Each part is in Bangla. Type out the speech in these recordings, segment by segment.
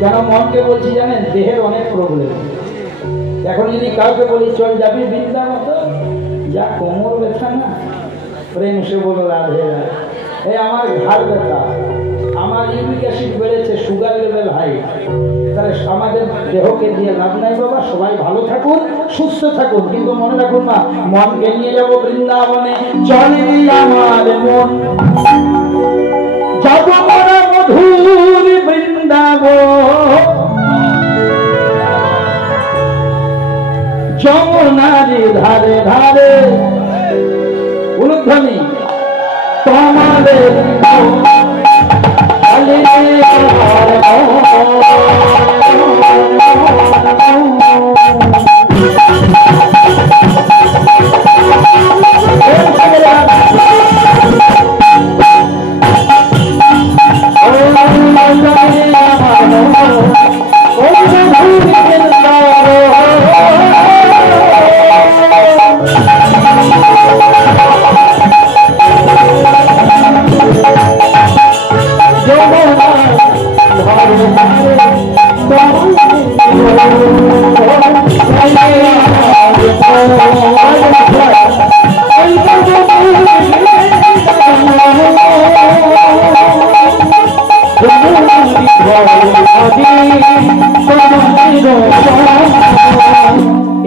কেন মনকে বলছি জানেন? দেহের অনেক প্রবলেম। এখন যদি কাউকে বলি চল যাবি বৃন্দাবন, যা কোমর ব্যথা না, প্রেম সে বলো রাধে রাধে। এই আমার ঘাড় ব্যথা, আমার ইউরিক অ্যাসিড বেড়েছে, সুগার লেভেল হাই। তাহলে আমাদের দেহকে দিয়ে লাভ নাই বাবা। সবাই ভালো থাকুন, সুস্থ থাকুন, কিন্তু মনে রাখুন না, মনকে নিয়ে যাবো বৃন্দাবনে। চলে আমার মন যাব মোরা মধুর বৃন্দাবন, যমুনার ধারে ধারে উলুধ্বনি তোমাদের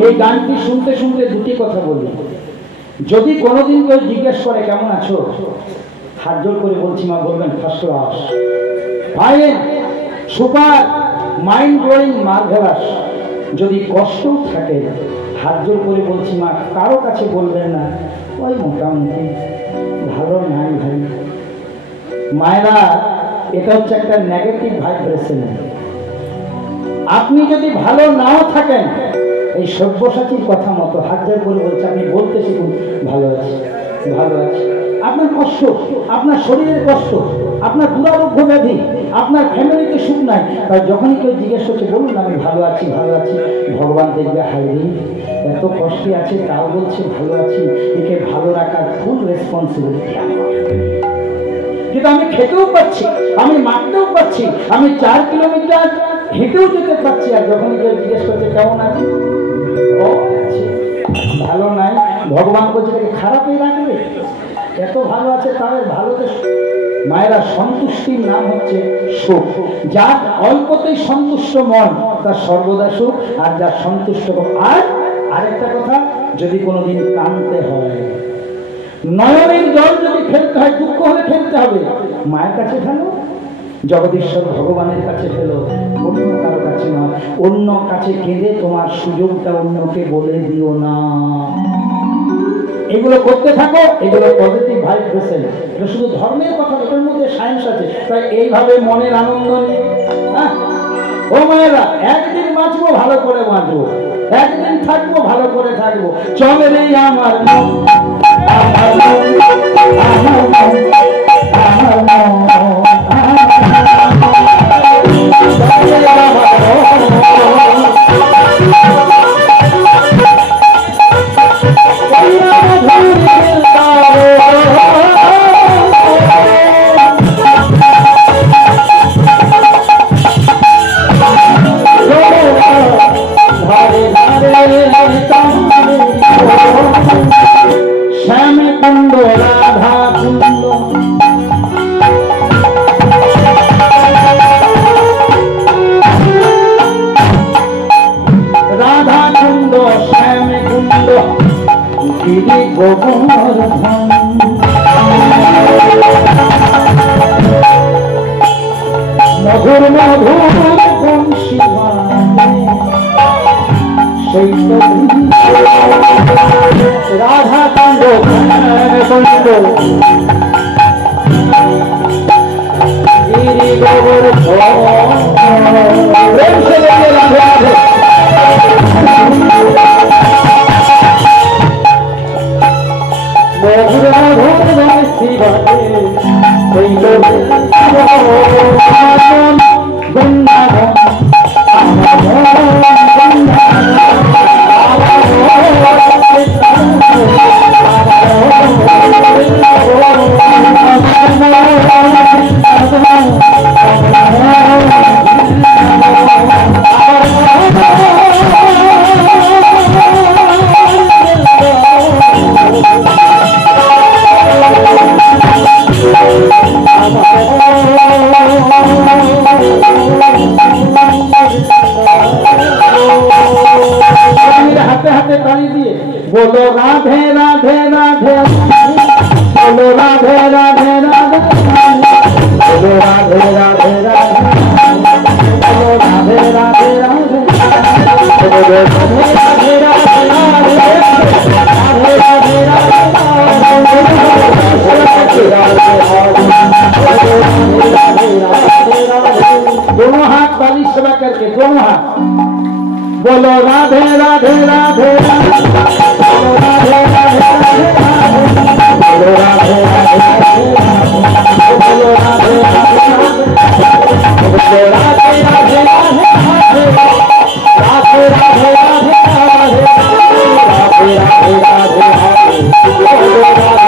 এই গানটি শুনতে শুনতে দুটি কথা বললাম। যদি কোনোদিন কেউ জিজ্ঞেস করে কেমন আছো, হাত জোর করে বলছি মা, বলবেন first class, fine, super, mind blowing, marvellous. যদি কষ্ট থাকে, হাত জোর করে বলছি মা, কারো কাছে বলবেন না ওই মোটামুটি, ভালো নাই ভাই। মায়েরা, এটা হচ্ছে একটা নেগেটিভ ভাইব্রেশন। আপনি যদি ভালো নাও থাকেন, এই সব্যসাচীর কথা মতো হাত জোর করে বলছে, আপনি বলতে শিখুন ভালো আছি, ভালো আছি। আপনার কষ্ট, আপনার শরীরের কষ্ট, আপনার দুরারোগ্য ব্যাধি, আপনার ফ্যামিলিতে সুখ নাই, তাই যখনই কেউ জিজ্ঞেস করছে বলুন আমি ভালো আছি, ভালো আছি। ভগবান দেখবে হাইরি এত কষ্টে আছে তাও বলছে ভালো আছি, একে ভালো রাখার ফুল রেসপন্সিবিলিটি আমার। কিন্তু আমি খেতেও পাচ্ছি, আমি মারতেও পাচ্ছি, আমি 4 কিলোমিটার হেঁটেও যেতে পারছি, আর যখনই কেউ জিজ্ঞেস করছে কেমন আছি, ভালো নাই, ভগবান বলছে তাকে খারাপই রাখবে, এত ভালো আছে তাদের ভালোতে। মায়েরা, সন্তুষ্টির নাম হচ্ছে সুখ। যার অল্পতেই সন্তুষ্ট মন, তার সর্বদা সুখ। আর যার সন্তুষ্ট, আর আরেকটা কথা, যদি কোনোদিন কাঁদতে হয়, নয়নের জল যদি ফেলতে হয়, দুঃখ হলে ফেলতে হবে, মায়ের কাছে ফেলো, জগদীশ্বর ভগবানের কাছে ফেলো, অন্য কারো কাছে নয়। অন্য কাছে কেঁদে তোমার সুযোগটা অন্যকে বলে দিও না। এগুলো করতে থাকো, এগুলো পজিটিভ ভাইব্রেশন। এটা শুধু ধর্মের কথা, এটার মধ্যে সায়েন্স আছে। তাই এইভাবে মনের আনন্দ নিয়ে, হ্যাঁ ও মায়েরা, একদিন বাঁচবো ভালো করে বাঁচবো, একদিন থাকবো ভালো করে থাকবো। চলে রে আমার মন, আমার মন, আমার মন, আমার মন, শ্যাম কুণ্ড রাধা কুণ্ড, রাধা কুণ্ড, শ্যাম কুণ্ড, গিরি গোবর্ধন, মধুর মধুর বংশী সেই রাধা কাণ্ড, কুণ্ড, গিরি গোবর্ধন, প্রেম সে বলে রাধে রাধে। মধুর মধুর বংশী বাজে, সেই বৃন্দাবন, আমার বৃন্দাবন। दोनों हाथ वाली सेवा करके दोनों हाथ बोलो राधे राधे राधे बोलो राधे राधे राधे बोलो राधे राधे बोलो राधे राधे बोलो राधे राधे राधे राधे राधे राधे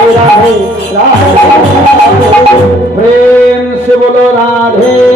राधे राधे प्रेम से बोलो राधे